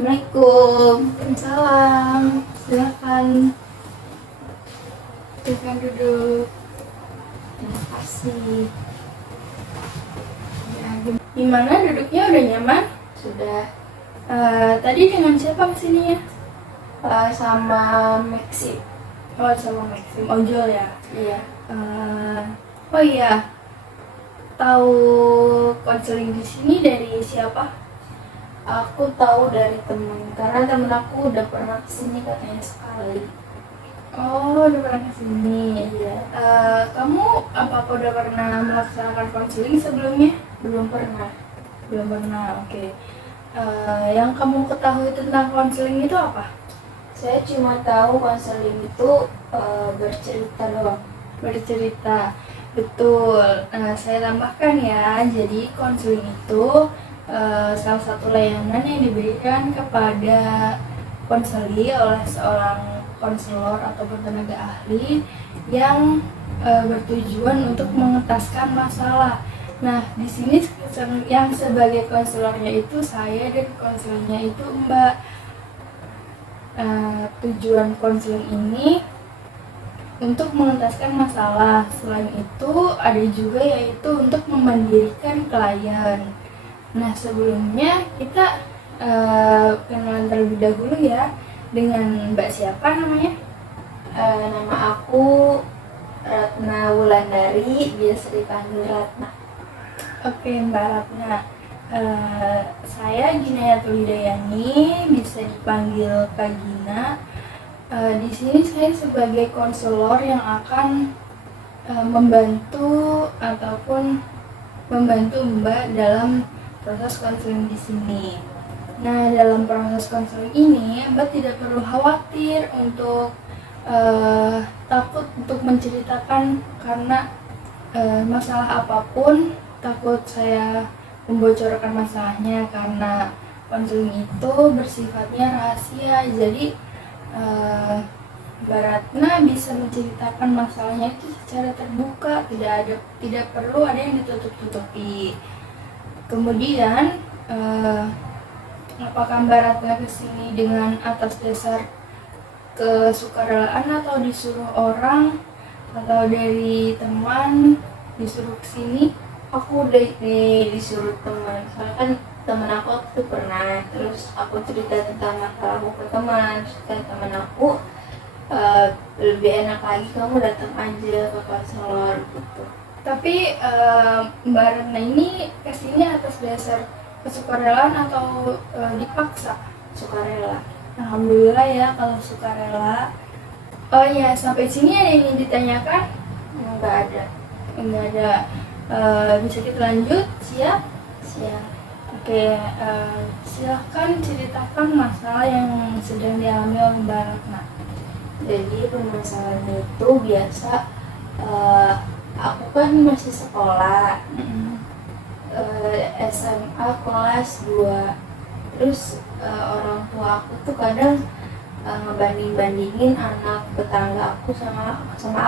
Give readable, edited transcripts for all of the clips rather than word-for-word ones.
Assalamualaikum. Salam. Silakan. Silakan duduk. Terima kasih. Ya, gimana duduknya udah nyaman? Sudah. Tadi dengan siapa kesini ya? Sama Maxim. Oh, sama Maxim ojol ya? Iya. Oh iya. Tahu konseling di sini dari siapa? Aku tahu dari temen, karena temen aku udah pernah kesini katanya sekali. Oh, udah pernah kesini. Iya. Kamu apa udah pernah melaksanakan konseling sebelumnya? Belum pernah. Belum pernah, oke. Yang kamu ketahui tentang konseling itu apa? Saya cuma tahu konseling itu bercerita doang. Bercerita, betul. Saya tambahkan ya, jadi konseling itu salah satu layanan yang diberikan kepada konseli oleh seorang konselor ataupun tenaga ahli yang bertujuan untuk mengetaskan masalah. Nah, di sini yang sebagai konselornya itu saya dan konselnya itu Mbak. Tujuan konseling ini untuk mengentaskan masalah. Selain itu ada juga yaitu untuk memandirikan klien. Nah, sebelumnya kita kenalan terlebih dahulu ya dengan Mbak siapa namanya? Nama aku Ratna Wulandari, biasa dipanggil Ratna. Oke, Mbak Ratna. Saya Ginayatul Hidayani, bisa dipanggil Kak Gina. Di sini saya sebagai konselor yang akan membantu ataupun membantu Mbak dalam proses konseling di sini. Nah, dalam proses konseling ini, Mbak tidak perlu khawatir untuk takut untuk menceritakan karena masalah apapun, takut saya membocorkan masalahnya karena konseling itu bersifatnya rahasia. Jadi Mbak Ratna bisa menceritakan masalahnya itu secara terbuka, tidak perlu ada yang ditutup-tutupi. Kemudian, apakah Mbak Ratna kesini dengan atas dasar kesukarelaan atau disuruh orang atau dari teman disuruh kesini? Aku udah disuruh teman, soalnya kan teman aku tuh pernah, terus aku cerita tentang masalahku ke teman, terus teman aku lebih enak lagi kamu datang aja ke konselor gitu. Tapi Mbak Ratna ini kesini atas dasar kesukarelaan atau dipaksa? Sukarela. Alhamdulillah ya kalau sukarela. Oh ya, sampai sini ada yang ingin ditanyakan? Enggak ada. Enggak ada. Bisa kita lanjut? Siap? Siap. Oke, silahkan ceritakan masalah yang sedang dialami oleh Mbak Ratna. Jadi permasalahannya itu biasa, aku kan masih sekolah, SMA kelas 2. Terus orang tua aku tuh kadang ngebanding-bandingin anak tetangga aku sama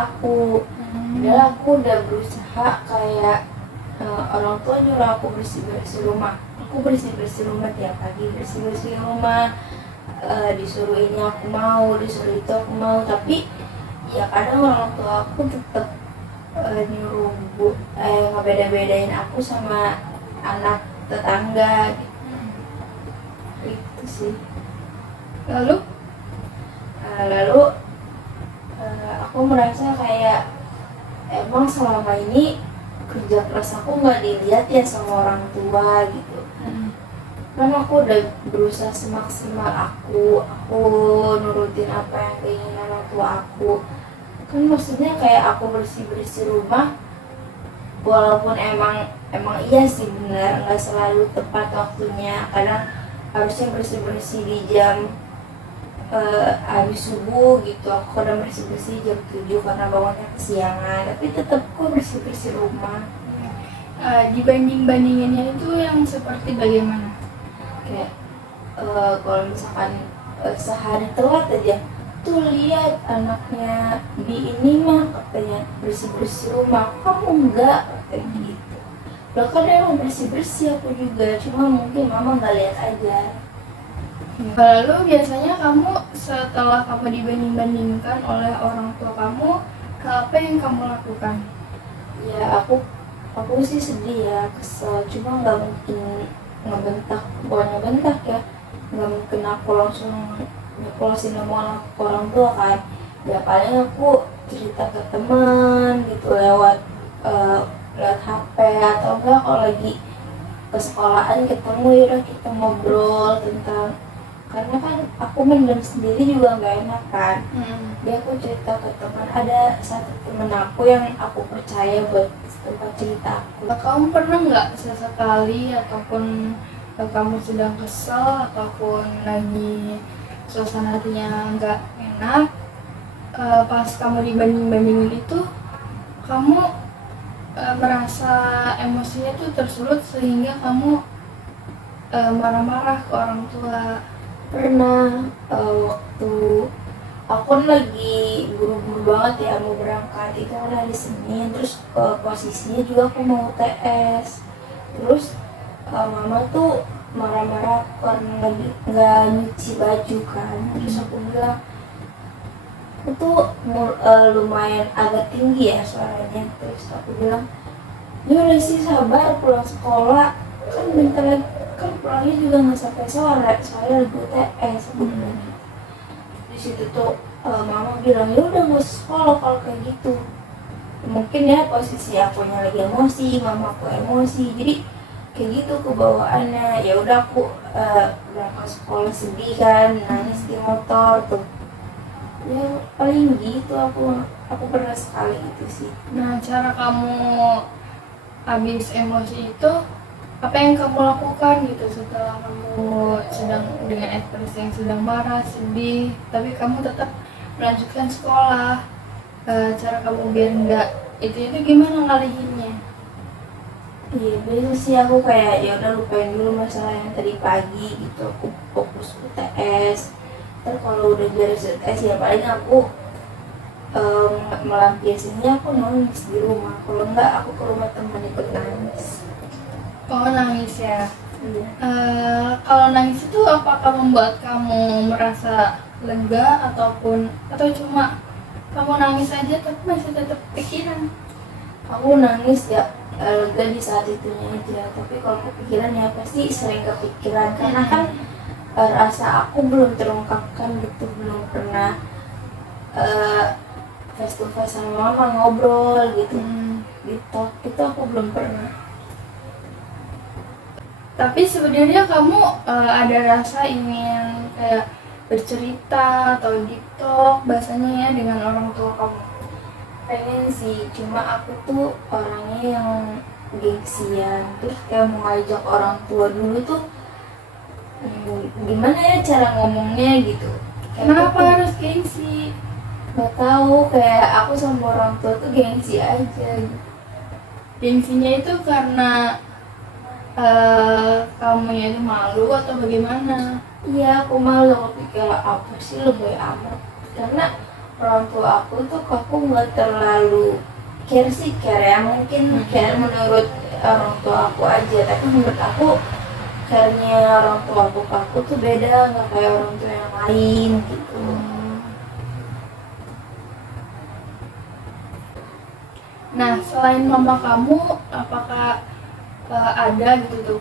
aku. Padahal aku udah berusaha kayak orang tua nyuruh aku bersih-bersih rumah. Aku bersih-bersih rumah tiap pagi, bersih-bersih rumah. Disuruh ini aku mau, disuruh itu aku mau. Tapi ya kadang orang tua aku tetap nyuruh ngebeda-bedain aku sama anak tetangga gitu. Itu sih. Lalu aku merasa kayak emang selama ini kerja keras aku nggak dilihat ya sama orang tua gitu. Kan aku udah berusaha semaksimal aku nurutin apa yang keinginan orang tua aku. Kan maksudnya kayak aku bersih-bersih rumah walaupun emang iya sih benar nggak selalu tepat waktunya, kadang harusnya bersih di jam habis subuh gitu. Aku kadang bersih jam 7 karena bangunnya kesiangan, tapi tetap kok bersih rumah. Dibanding-bandinginnya itu yang seperti bagaimana? Kayak kalau misalkan sehari telat aja tuh, lihat anaknya di ini mah katanya bersih rumah, kamu enggak kayak gitu. Bahkan emang bersih aku juga, cuma mungkin mama nggak lihat aja. Lalu biasanya kamu setelah kamu dibanding-bandingkan oleh orang tua kamu, apa yang kamu lakukan? Ya aku sih sedih ya, kesel, cuma nggak mungkin ngebentak, bukan ngebentak ya, nggak mungkin aku langsung nyeplosin omongan aku ke orang tua kan. Ya paling aku cerita ke teman gitu lewat HP, atau enggak kalau lagi ke sekolahan ketemu ya udah kita ngobrol tentang, karena kan aku mendem sendiri juga nggak enak kan. Dia aku cerita ke teman, ada satu temen aku yang aku percaya buat tempat cerita aku. Kamu pernah nggak sesekali ataupun kamu sedang kesel ataupun lagi suasana hatinya nggak enak, pas kamu dibanding-bandingin itu kamu merasa emosinya tuh tersulut sehingga kamu marah-marah ke orang tua? Pernah waktu aku kan lagi buru-buru banget ya mau berangkat, itu hari Senin, terus posisinya juga aku mau UTS, terus mama tuh marah-marah karena nggak nyuci baju kan. Terus aku bilang, aku tuh lumayan agak tinggi ya suaranya, terus aku bilang, ya udah sih sabar pulang sekolah, kan bentar lagi kan pulangnya juga nggak sampai sore, soalnya lagi UTS. Aku bilang gitu. Di situ tuh mama bilang, ya udah nggak usah sekolah kalau kayak gitu. Mungkin ya posisi akunya lagi emosi, mama aku emosi, jadi kayak gitu kebawaannya. Ya udah aku berangkat sekolah sedih kan, nangis di motor tuh. Ya paling gitu, aku pernah sekali gitu sih. Nah, cara kamu habis emosi itu apa yang kamu lakukan gitu setelah kamu sedang dengan ekspresi yang sedang marah, sedih, tapi kamu tetap melanjutkan sekolah? Cara kamu biar enggak itu gimana ngalihinnya? Iya, biasa sih aku kayak ya udah lupain dulu masalah yang tadi pagi gitu, aku fokus UTS. Terus kalau udah beres UTS ya paling aku melampiasinya aku nangis di rumah. Kalau enggak aku ke rumah teman ikut nangis. Oh, nangis ya. Iya. Kalau nangis itu apakah membuat kamu merasa lega atau cuma kamu nangis aja tapi masih tetap pikiran? Aku nangis ya lega di saat itunya aja, tapi kalau kepikiran ya pasti sering kepikiran, karena kan rasa aku belum terungkapkan gitu, belum pernah face to face sama mama ngobrol gitu. Gitu itu aku belum pernah. Tapi sebenarnya kamu ada rasa ingin kayak bercerita atau deep talk bahasanya ya dengan orang tua kamu? Pengen sih, cuma aku tuh orangnya yang gengsian, terus kayak mau ngajak orang tua dulu tuh gimana ya cara ngomongnya gitu. Kenapa harus gengsi? Gak tahu, kayak aku sama orang tua tuh gengsi aja gitu. Gengsinya itu karena kamu itu malu atau bagaimana? Iya, aku malu, aku pikir apa sih lebih amat, karena orang tua aku tuh aku nggak terlalu care sih, care ya mungkin care menurut orang tua aku aja, tapi menurut aku care-nya orang tua aku tuh beda, nggak kayak orang tua yang lain gitu. Nah, selain mama kamu, apakah ada gitu tuh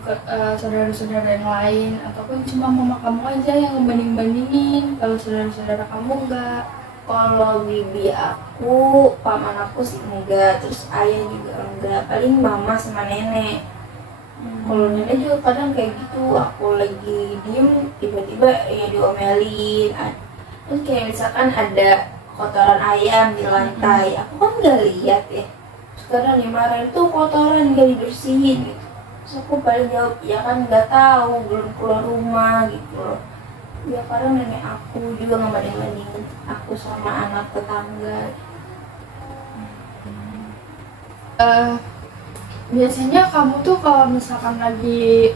saudara-saudara yang lain, ataupun cuma mama kamu aja yang ngebanding-bandingin, kalau saudara-saudara kamu enggak? Kalau bibi aku, paman aku sih enggak, terus ayah juga enggak, paling mama sama nenek. Kalau nenek juga kadang kayak gitu, aku lagi diem tiba-tiba ya diomelin. Terus kayak misalkan ada kotoran ayam di lantai, aku kan nggak lihat ya, terus kadang dimarahin tuh kotoran gak dibersihin gitu. Terus aku paling jawab, ya kan nggak tahu, belum keluar rumah gitu loh. Ya kadang nenek aku juga ngebanding-bandingin aku sama anak tetangga. Eh, biasanya kamu tuh kalau misalkan lagi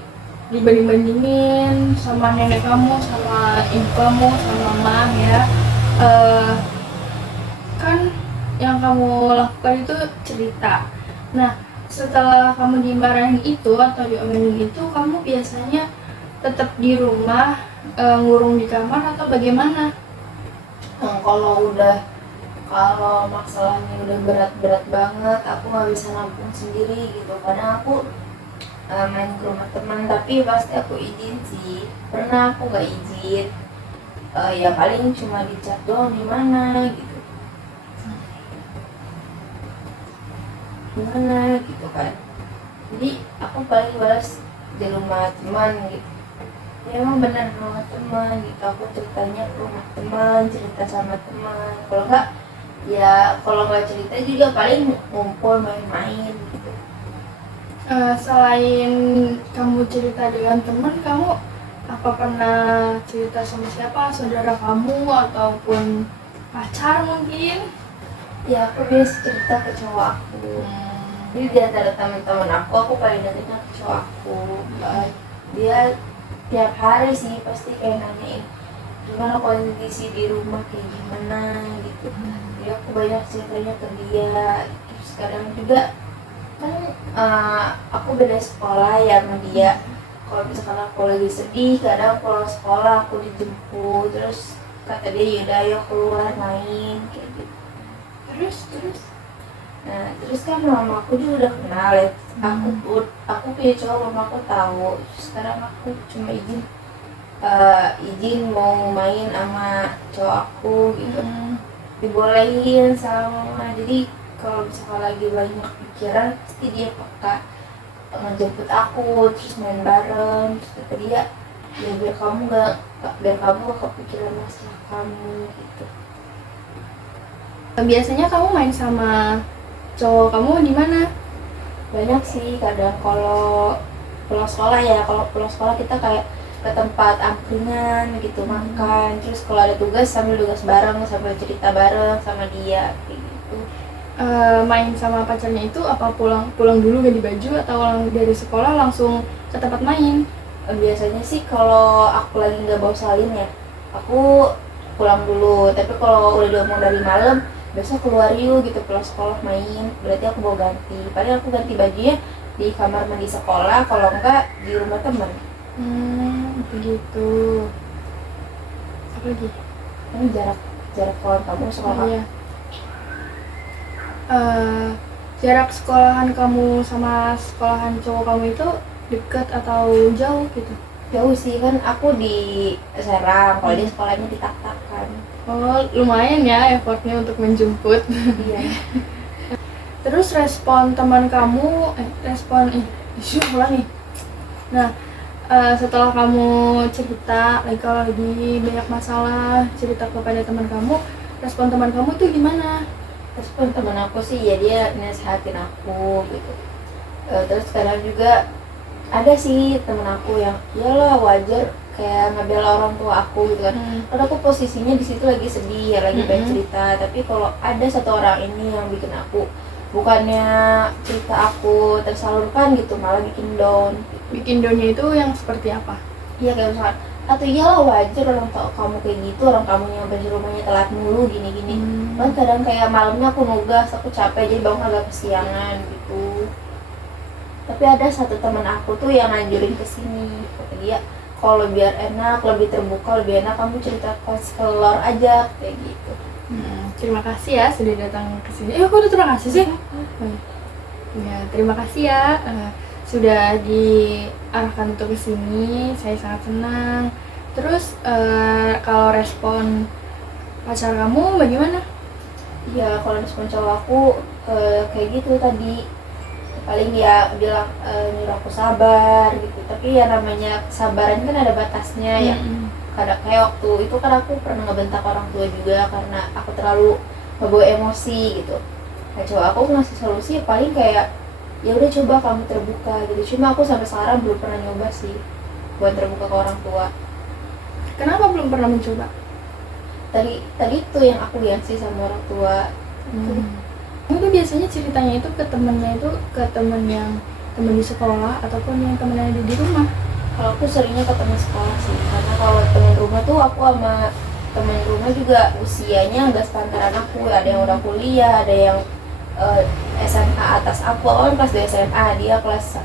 dibanding-bandingin sama nenek kamu, sama ibu kamu, sama mam ya, eh, kan yang kamu lakukan itu cerita. Nah, setelah kamu dimarahin itu atau diomelin itu, kamu biasanya tetap di rumah, ngurung di kamar atau bagaimana? Nah, kalau masalahnya udah berat-berat banget, aku nggak bisa nampung sendiri gitu. Karena aku main ke rumah teman, tapi pasti aku izin sih. Pernah aku nggak izin, ya paling cuma dicat doang di mana gitu, gimana gitu kan. Jadi aku paling balas di rumah teman gitu. Ya emang benar rumah teman gitu, aku ceritanya ke rumah teman, cerita sama teman. Kalau nggak cerita juga paling ngumpul main-main gitu. Selain kamu cerita dengan teman, kamu apa pernah cerita sama siapa? Saudara kamu ataupun pacar mungkin? Ya aku biasa cerita ke cowok aku. Jadi di antara teman-teman aku paling dekatnya ke cowok aku. Dia tiap hari sih pasti kayak nanyain gimana kondisi di rumah, kayak gimana gitu. Jadi aku banyak ceritanya ke dia. Terus kadang juga kan aku beda sekolah ya sama dia. Kalau misalkan aku lagi sedih, kadang pulang sekolah aku dijemput, terus kata dia yaudah ayo keluar main kayak gitu. Terus? Nah terus kan mama aku juga udah kenal ya, aku punya cowok, mama aku tahu. Sekarang aku cuma izin mau main sama cowok aku gitu, dibolehin sama mama. Jadi kalau misalkan lagi banyak pikiran pasti dia peka ngejemput aku, terus main bareng. Terus kata dia ya biar kamu gak kepikiran masalah kamu gitu. Biasanya kamu main sama cowok kamu di mana? Banyak sih, kadang kalau pulang sekolah ya, kalau pulang sekolah kita kayak ke tempat angkringan gitu, makan. Terus kalau ada tugas sambil tugas bareng, sambil cerita bareng sama dia kayak gitu. Main sama pacarnya itu apa pulang dulu ganti baju atau dari sekolah langsung ke tempat main? Biasanya sih kalau aku lagi nggak bawa salin ya, aku pulang dulu. Tapi kalau udah ngomong dari malam, besok keluar yuk gitu, pulang sekolah main, berarti aku bawa ganti. Paling aku ganti bajunya di kamar mandi sekolah, kalau enggak di rumah teman. Begitu. Apa lagi? Ini jarak sekolah kamu sekolah. Iya. Jarak sekolahan kamu sama sekolahan cowok kamu itu dekat atau jauh gitu? Jauh sih, kan aku di Serang, kalau dia sekolahnya di Tak-Takan. Oh, lumayan ya effortnya untuk menjemput. Iya. Terus respon teman kamu, ulang nih. Nah, setelah kamu cerita, kalau lagi banyak masalah, cerita kepada teman kamu, respon teman kamu tuh gimana? Respon teman aku sih ya dia nasehatin aku gitu. Terus kadang juga ada sih temen aku yang iyalah wajar kayak ngebela orang tua aku gitu kan. Karena aku posisinya di situ lagi sedih ya, lagi pengen cerita, tapi kalau ada satu orang ini yang bikin aku bukannya cerita aku tersalurkan gitu, malah bikin down. Bikin downnya itu yang seperti apa? Iya kayak misalkan, atau iyalah wajar orang tau kamu kayak gitu, orang kamu nyampe di rumahnya telat mulu gini-gini. Kan kadang kayak malamnya aku nugas, aku capek jadi bangun agak kesiangan gitu. Tapi ada satu teman aku tuh yang ngajurin kesini, kata dia kalau biar enak, lebih terbuka, lebih enak kamu cerita ke Lor aja kayak gitu. Terima kasih ya sudah datang ke sini. Kok udah terima kasih sih? Ya, terima kasih ya sudah diarahkan untuk ke sini. Saya sangat senang. Terus kalau respon pacar kamu bagaimana? Ya kalau respon cowok aku kayak gitu tadi, paling ya bilang nyuruh aku sabar gitu. Tapi ya namanya kesabaran kan ada batasnya ya. Kadang kayak waktu itu kan aku pernah ngebentak orang tua juga karena aku terlalu ngebawa emosi gitu. Nah coba aku ngasih solusi paling kayak ya udah coba kamu terbuka gitu. Cuma aku sampai sekarang belum pernah nyoba sih buat terbuka ke orang tua. Kenapa belum pernah mencoba? Tadi itu yang aku lihat sih sama orang tua. Kamu tuh biasanya ceritanya itu ke temennya, itu ke temen yang temen di sekolah ataupun yang temen yang ada di rumah? Kalau aku seringnya ke teman sekolah sih, karena kalau teman rumah tuh aku sama teman rumah juga usianya nggak sepantaran aku. Ada yang udah kuliah, ada yang SMA atas aku kan kelas 2 SMA, dia kelas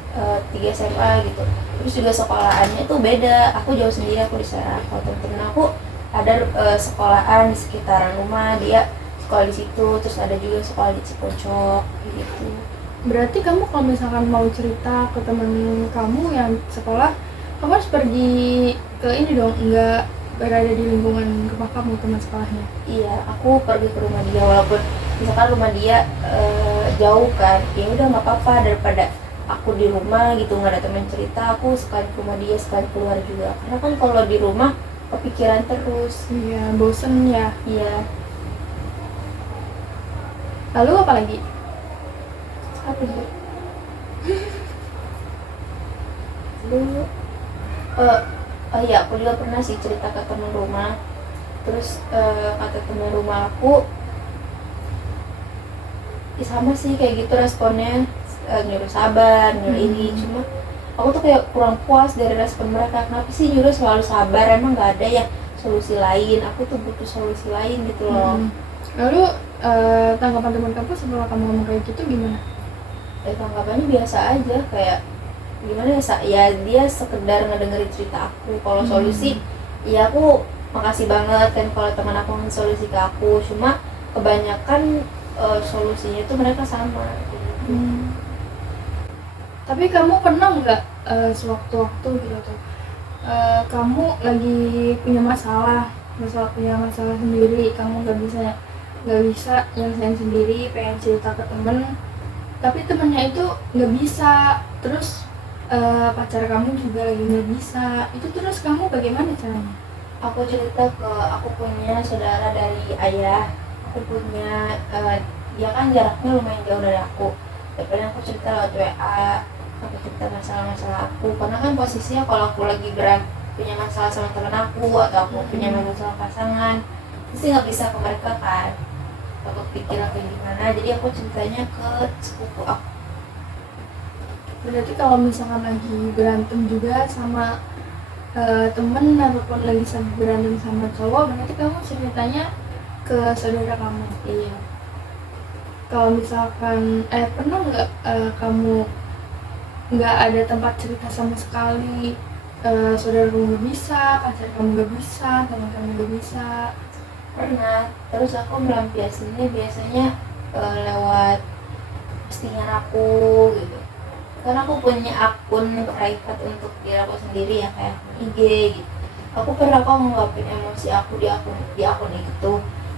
3 SMA gitu. Terus juga sekolahannya tuh beda, aku jauh sendiri, aku di Serang. Kalau temen-temen aku ada sekolahan di sekitaran rumah, dia sekolah di situ, terus ada juga sekolah di Cipocok gitu. Berarti kamu kalau misalkan mau cerita ke temen kamu yang sekolah, kamu harus pergi ke ini dong, nggak berada di lingkungan rumah kamu, teman sekolahnya. Iya, aku pergi ke rumah dia walaupun misalkan rumah dia jauh kan, ya udah nggak apa-apa daripada aku di rumah gitu nggak ada teman cerita. Aku sekali ke rumah dia, sekali keluar juga. Karena kan kalau di rumah kepikiran terus. Iya, bosen ya. Iya, Lalu apa lagi? apa sih? Dulu, oh iya, aku juga pernah sih cerita ke teman rumah. Terus kata teman rumah aku, ya sama sih kayak gitu responnya, nyuruh sabar, nyuruh ini. Cuma aku tuh kayak kurang puas dari respon mereka. Kenapa sih nyuruh selalu sabar, emang nggak ada ya solusi lain? Aku tuh butuh solusi lain gitu loh. Lalu tanggapan teman kamu setelah kamu ngomong kayak gitu gimana? Tanggapannya biasa aja, kayak gimana ya, ya dia sekedar ngedengerin cerita aku. Kalau solusi ya aku makasih banget kan kalau teman aku ngasih solusi ke aku. Cuma kebanyakan solusinya itu mereka sama gitu. Tapi kamu pernah nggak sewaktu-waktu gitu tuh kamu lagi punya masalah punya masalah sendiri, kamu nggak bisa nyelesain sendiri, pengen cerita ke temen, tapi temennya itu nggak bisa, terus pacar kamu juga lagi nggak bisa, itu terus kamu bagaimana caranya? Aku cerita ke, aku punya saudara dari ayah, aku punya dia kan jaraknya lumayan jauh dari aku. Daripada aku cerita lewat WA, aku cerita masalah-masalah aku, karena kan posisinya kalau aku lagi punya masalah sama temen aku atau aku punya masalah sama pasangan, pasti nggak bisa ke mereka kan, takut pikir apa gimana. Jadi aku ceritanya ke sepupu aku. Berarti kalau misalkan lagi berantem juga sama temen ataupun lagi berantem sama cowok, berarti kamu ceritanya ke saudara kamu. Iya. Kalau misalkan pernah nggak kamu nggak ada tempat cerita sama sekali, saudara kamu nggak bisa, pacar kamu nggak bisa, teman kamu nggak bisa? Pernah. Terus aku melampiaskannya biasanya lewat postingan aku gitu, karena aku punya akun private untuk diri aku sendiri ya, kayak IG gitu. Aku pernah kok ngungkapin emosi aku di akun itu,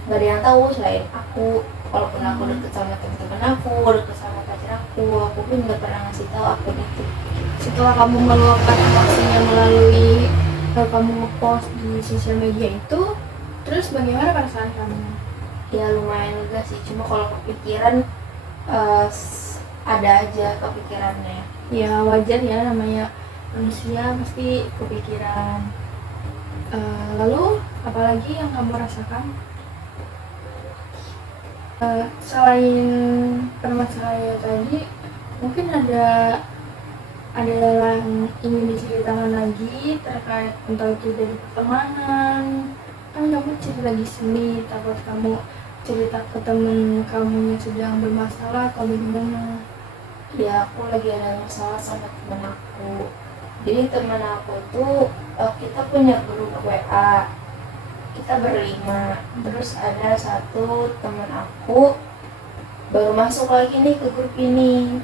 nggak ada yang tahu selain aku. Walaupun aku deket sama teman-teman aku, deket sama pacar aku pun nggak pernah ngasih tahu akun itu. Setelah kamu meluapkan emosinya melalui kamu ngepost di sosial media itu, terus bagaimana perasaan kamu? Ya lumayan juga sih, cuma kalau kepikiran ada aja kepikirannya. Ya wajar ya, namanya manusia pasti kepikiran. Lalu apalagi yang kamu rasakan? Selain permasalahan tadi, mungkin ada yang ingin diceritakan lagi terkait entah itu dari pertemanan, kan kamu cerita di sini, takut kamu cerita ke temen kamu yang sedang bermasalah atau bagaimana? Ya aku lagi ada masalah sama temen aku. Jadi temen aku tuh kita punya grup WA, kita berlima. Terus ada satu temen aku baru masuk lagi nih ke grup ini.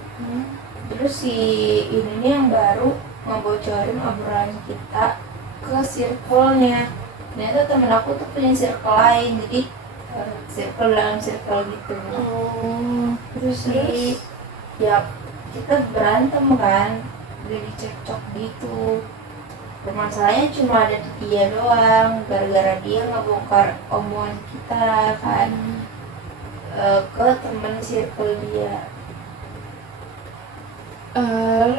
Terus si ini nih yang baru ngebocorin obrolan kita ke circle-nya. Ternyata temen aku tuh punya circle lain, jadi circle dalam circle gitu. Terus ya kita berantem kan, jadi cekcok gitu. Masalahnya cuma ada di dia doang, gara-gara dia ngebongkar omongan kita kan. ke teman circle dia.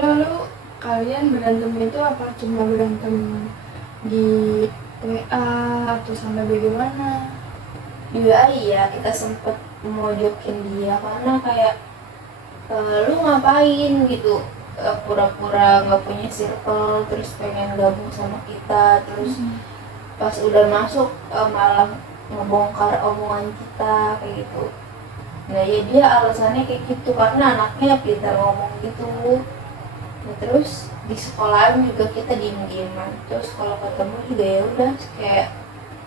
Lalu kalian berantem itu apa cuma berantem di WA atau sampai bagaimana? Di WA iya kita sempet mojokin dia karena kayak lu ngapain gitu, pura-pura nggak punya circle terus pengen gabung sama kita, terus pas udah masuk malah ngebongkar omongan kita kayak gitu. Nah ya dia alasannya kayak gitu karena anaknya pintar ngomong gitu. Nah, terus di sekolahan juga kita diem-dieman, terus kalau ketemu juga ya udah kayak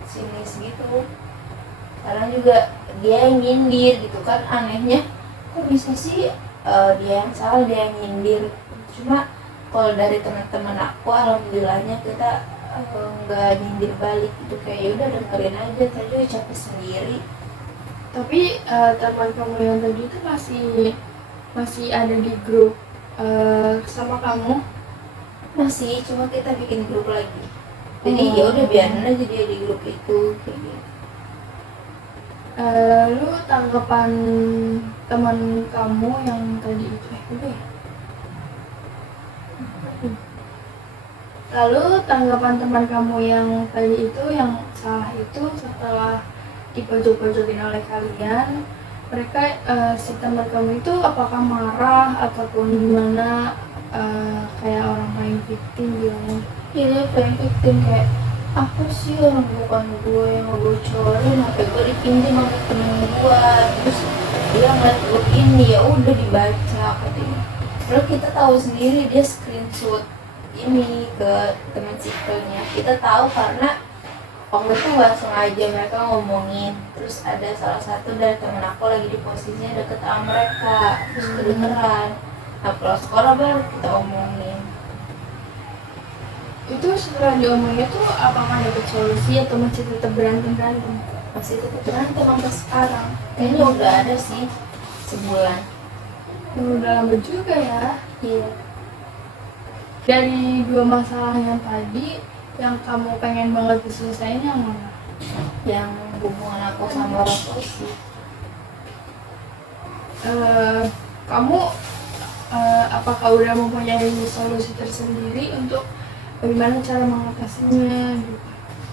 sinis gitu. Karena juga dia yang nyindir gitu kan, anehnya kok bisa sih dia yang salah, dia yang nyindir. Cuma kalau dari teman-teman aku alhamdulillahnya kita nggak nyindir balik gitu, kayak ya udah dengerin aja, tadi capek sendiri. Tapi teman kamu yang tadi itu masih ada di grup sama kamu? Masih, cuma kita bikin grup lagi. Jadi ya udah biarin aja dia di grup itu kayak gitu. Lalu tanggapan teman kamu yang tadi itu udah ya? Lalu tanggapan teman kamu yang tadi itu yang salah itu setelah dipojok-pojokin oleh kalian, mereka si teman kamu itu apakah marah ataupun gimana, kayak orang main victim bilangnya? Iya dia pengen victim kayak apa sih, orang bukan gue yang ngebocorin, HP gue dipinjam sama temen gue, terus dia ngeliat grup ini ya udah dibaca katanya. Lalu kita tahu sendiri dia screenshot ini ke teman circle-nya. Kita tahu karena waktu itu nggak sengaja mereka ngomongin, terus ada salah satu dari temen aku lagi di posisinya deket sama mereka, terus kedengeran. Nah kalau sekolah baru kita omongin. Itu setelah diomongin tuh apakah dapet solusi atau masih tetap berantem? Masih tetap berantem sampai sekarang. Kayaknya udah ada sih sebulan. Udah lama juga ya. Iya. Dari dua masalah yang tadi, yang kamu pengen banget diselesain yang mana? Yang hubungan aku sama orang tua sih. Kamu apakah udah mempunyai solusi tersendiri untuk bagaimana cara mengatasinya gitu?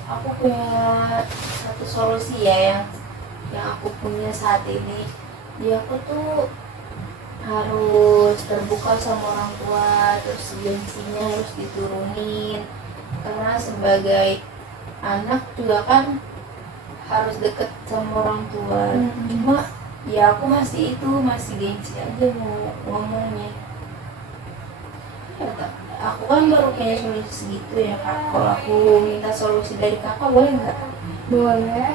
Aku punya satu solusi ya yang aku punya saat ini. Dia aku tuh harus terbuka sama orang tua, terus gengsinya harus diturunin. Karena sebagai anak juga kan harus deket sama orang tua. Cuma ya aku masih gengsi aja mau ngomongnya. Aku kan baru punya solusi segitu ya kak. Kalau aku minta solusi dari kakak boleh nggak? Boleh.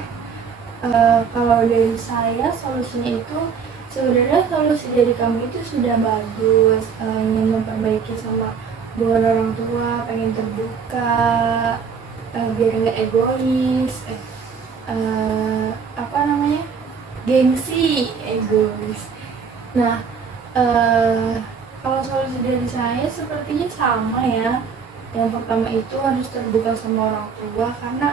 Kalau dari saya solusinya itu sebenarnya solusi dari kamu itu sudah bagus, ingin memperbaiki sama hubungan orang tua, pengen terbuka, biar nggak egois, gengsi, egois. Nah, kalau solusi dari saya sepertinya sama ya. Yang pertama itu harus terbuka sama orang tua, karena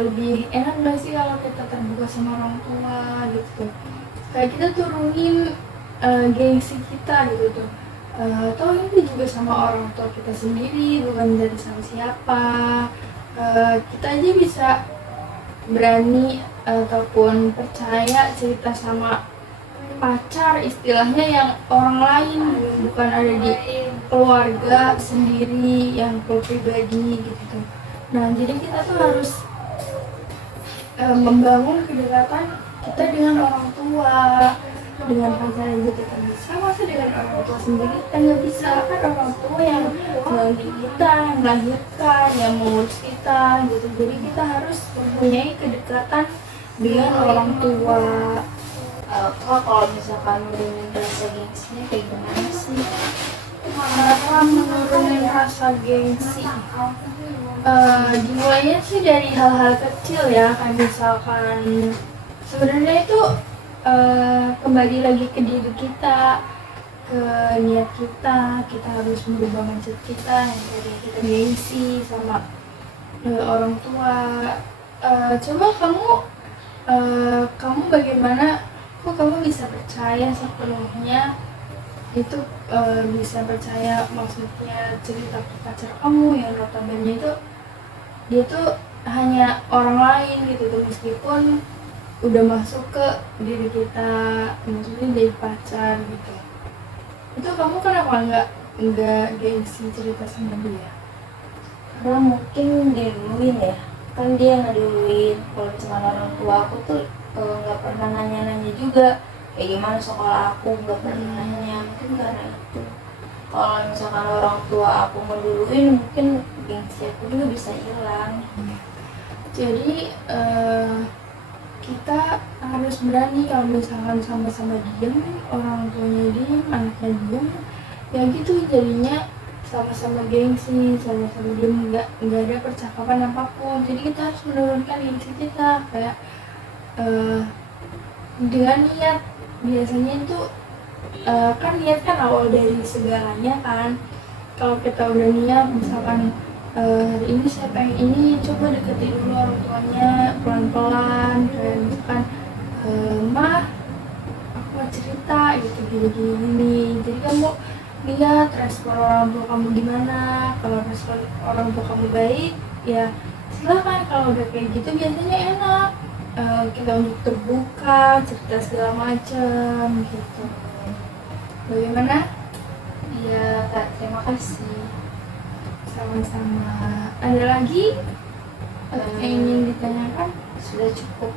lebih enak nggak sih kalau kita terbuka sama orang tua gitu. Kayak kita turunin gengsi kita gitu tuh. Toh ini juga sama orang tua kita sendiri, bukan dari sama siapa. Kita aja bisa berani ataupun percaya cerita sama pacar istilahnya yang orang lain, bukan ada di keluarga sendiri yang pribadi gitu. Nah jadi kita tuh harus membangun kedekatan kita dengan orang tua. Dengan pacar aja kita bisa, masa dengan orang tua sendiri kita nggak bisa? Kan orang tua yang mendidik kita, yang melahirkan, yang mengurus kita gitu. Jadi kita harus mempunyai kedekatan dengan orang tua. Kalau misalkan menurunin rasa gengsinya kayak gimana sih? Cara menurunin rasa gengsi, dimulainya sih dari hal-hal kecil ya, kayak misalkan sebenarnya itu kembali lagi ke diri kita, ke niat kita harus merubah mindset kita yang tadi kita gengsi sama orang tua. Coba kamu bagaimana kok kamu bisa percaya sepenuhnya itu, bisa percaya maksudnya cerita pacar kamu yang notabene itu dia tuh hanya orang lain gitu tuh, meskipun udah masuk ke diri kita, maksudnya dari pacar gitu. Itu kamu kenapa nggak gengsi cerita sama dia? Karena mungkin diduluin ya, kan dia yang ngeduluin. Kalau misalkan orang tua aku tuh nggak pernah nanya-nanya juga kayak gimana sekolah aku, nggak pernah nanya, mungkin karena itu. Kalau misalkan orang tua aku ngeduluin, mungkin gengsi aku juga bisa hilang. Jadi kita harus berani. Kalau misalkan sama-sama diem, orang tuanya diem, anaknya diem, ya gitu jadinya sama-sama gengsi, sama-sama diem, nggak ada percakapan apapun. Jadi kita harus menurunkan gengsi kita kayak dengan niat. Biasanya itu kan niat kan awal dari segalanya kan. Kalau kita udah niat misalkan hari ini saya pengen ini, coba deketin dulu orang tuanya pelan-pelan, kayak misalkan mah aku mau cerita gitu gini. Jadi kamu lihat respon orang tua kamu gimana. Kalau respon orang tua kamu baik, ya silakan. Kalau udah kayak gitu biasanya enak, kita untuk terbuka, cerita segala macam gitu. Bagaimana? Iya Kak, terima kasih. Sama-sama. Ada lagi yang ingin ditanyakan? Sudah cukup.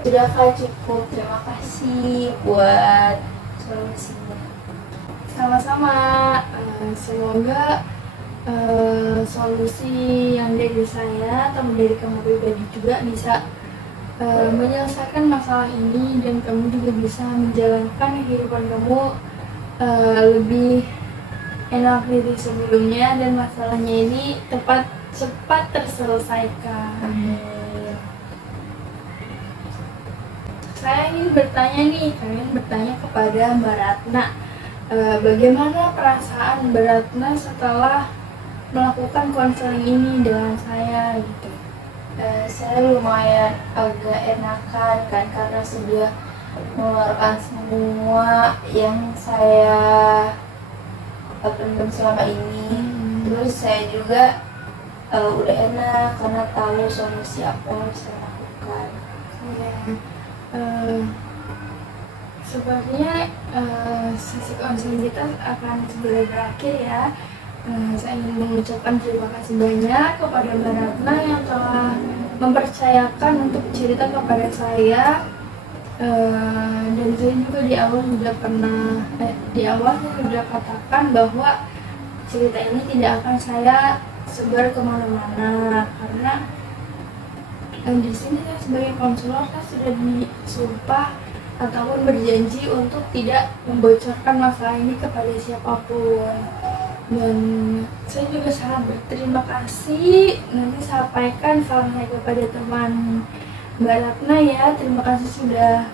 Sudah Kak, cukup. Terima kasih buat solusinya. Sama-sama. Semoga solusi yang dari saya atau dari kamu pribadi juga bisa menyelesaikan masalah ini, dan kamu juga bisa menjalankan kehidupan kamu lebih enak dari sebelumnya, dan masalahnya ini cepat terselesaikan. Amin. Saya ingin bertanya kepada Mbak Ratna, bagaimana perasaan Mbak Ratna setelah melakukan konseling ini dengan saya gitu? Saya lumayan agak enakan kan, karena sudah mengeluarkan semua yang saya pendam selama ini. Terus saya juga udah enak karena tahu solusi apa yang bisa lakukan. Sebenarnya sesi konseling kita akan segera berakhir ya. Saya ingin mengucapkan terima kasih banyak kepada Mbak Ratna yang telah mempercayakan untuk cerita kepada saya. Dan saya juga di awal saya sudah katakan bahwa cerita ini tidak akan saya sebar kemana-mana, karena di sini saya sebagai konselor saya sudah disumpah ataupun berjanji untuk tidak membocorkan masalah ini kepada siapapun. Dan saya juga sangat berterima kasih, nanti sampaikan salam saya kepada teman Mbak Ratna ya. Terima kasih sudah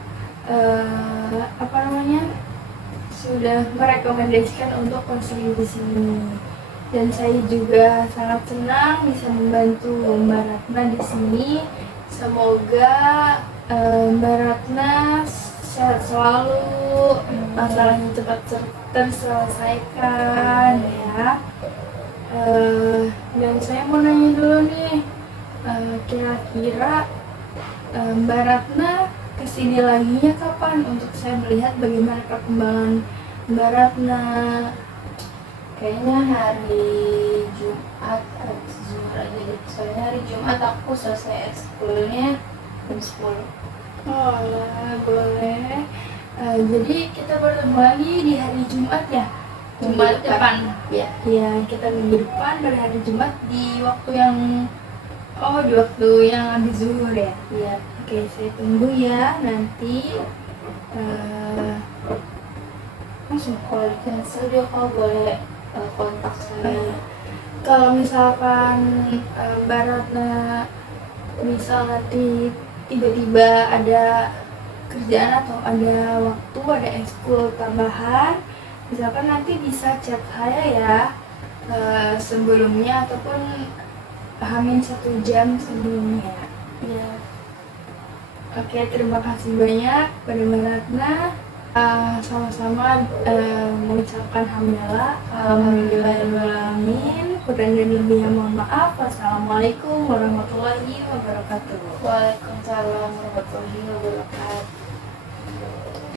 sudah merekomendasikan untuk konseling di sini. Dan saya juga sangat senang bisa membantu Mbak Ratna di sini. Semoga Mbak Ratna sehat selalu, masalahnya cepat terselesaikan ya. Dan saya mau nanya dulu nih, kira-kira Mbak Ratna kesini laginya kapan untuk saya melihat bagaimana perkembangan Mbak Ratna? Kayaknya hari Jumat habis zuhur aja gitu. Soalnya hari Jumat aku selesai ekskulnya jam 10. Oh lah, boleh. Jadi kita bertemu lagi di hari Jumat ya? Jumat depan. Ya. Ya, kita minggu depan pada hari Jumat di waktu yang habis zuhur ya? Iya. Oke, saya tunggu ya nanti. Langsung kalau di cancel dia kalau boleh kontak saya. Kalau misalkan Mbak Ratna misal nanti tiba-tiba ada kerjaan atau ada waktu, ada ekskul tambahan, misalkan nanti bisa chat saya ya sebelumnya ataupun hamin 1 jam sebelumnya. Iya. Oke, terima kasih banyak pada Mbak Ratna. Sama-sama mengucapkan hamdalah. Alhamdulillahirrahmanirrahim. Kurang dan lebihnya mohon maaf. Wassalamualaikum warahmatullahi wabarakatuh. Waalaikumsalam warahmatullahi wabarakatuh.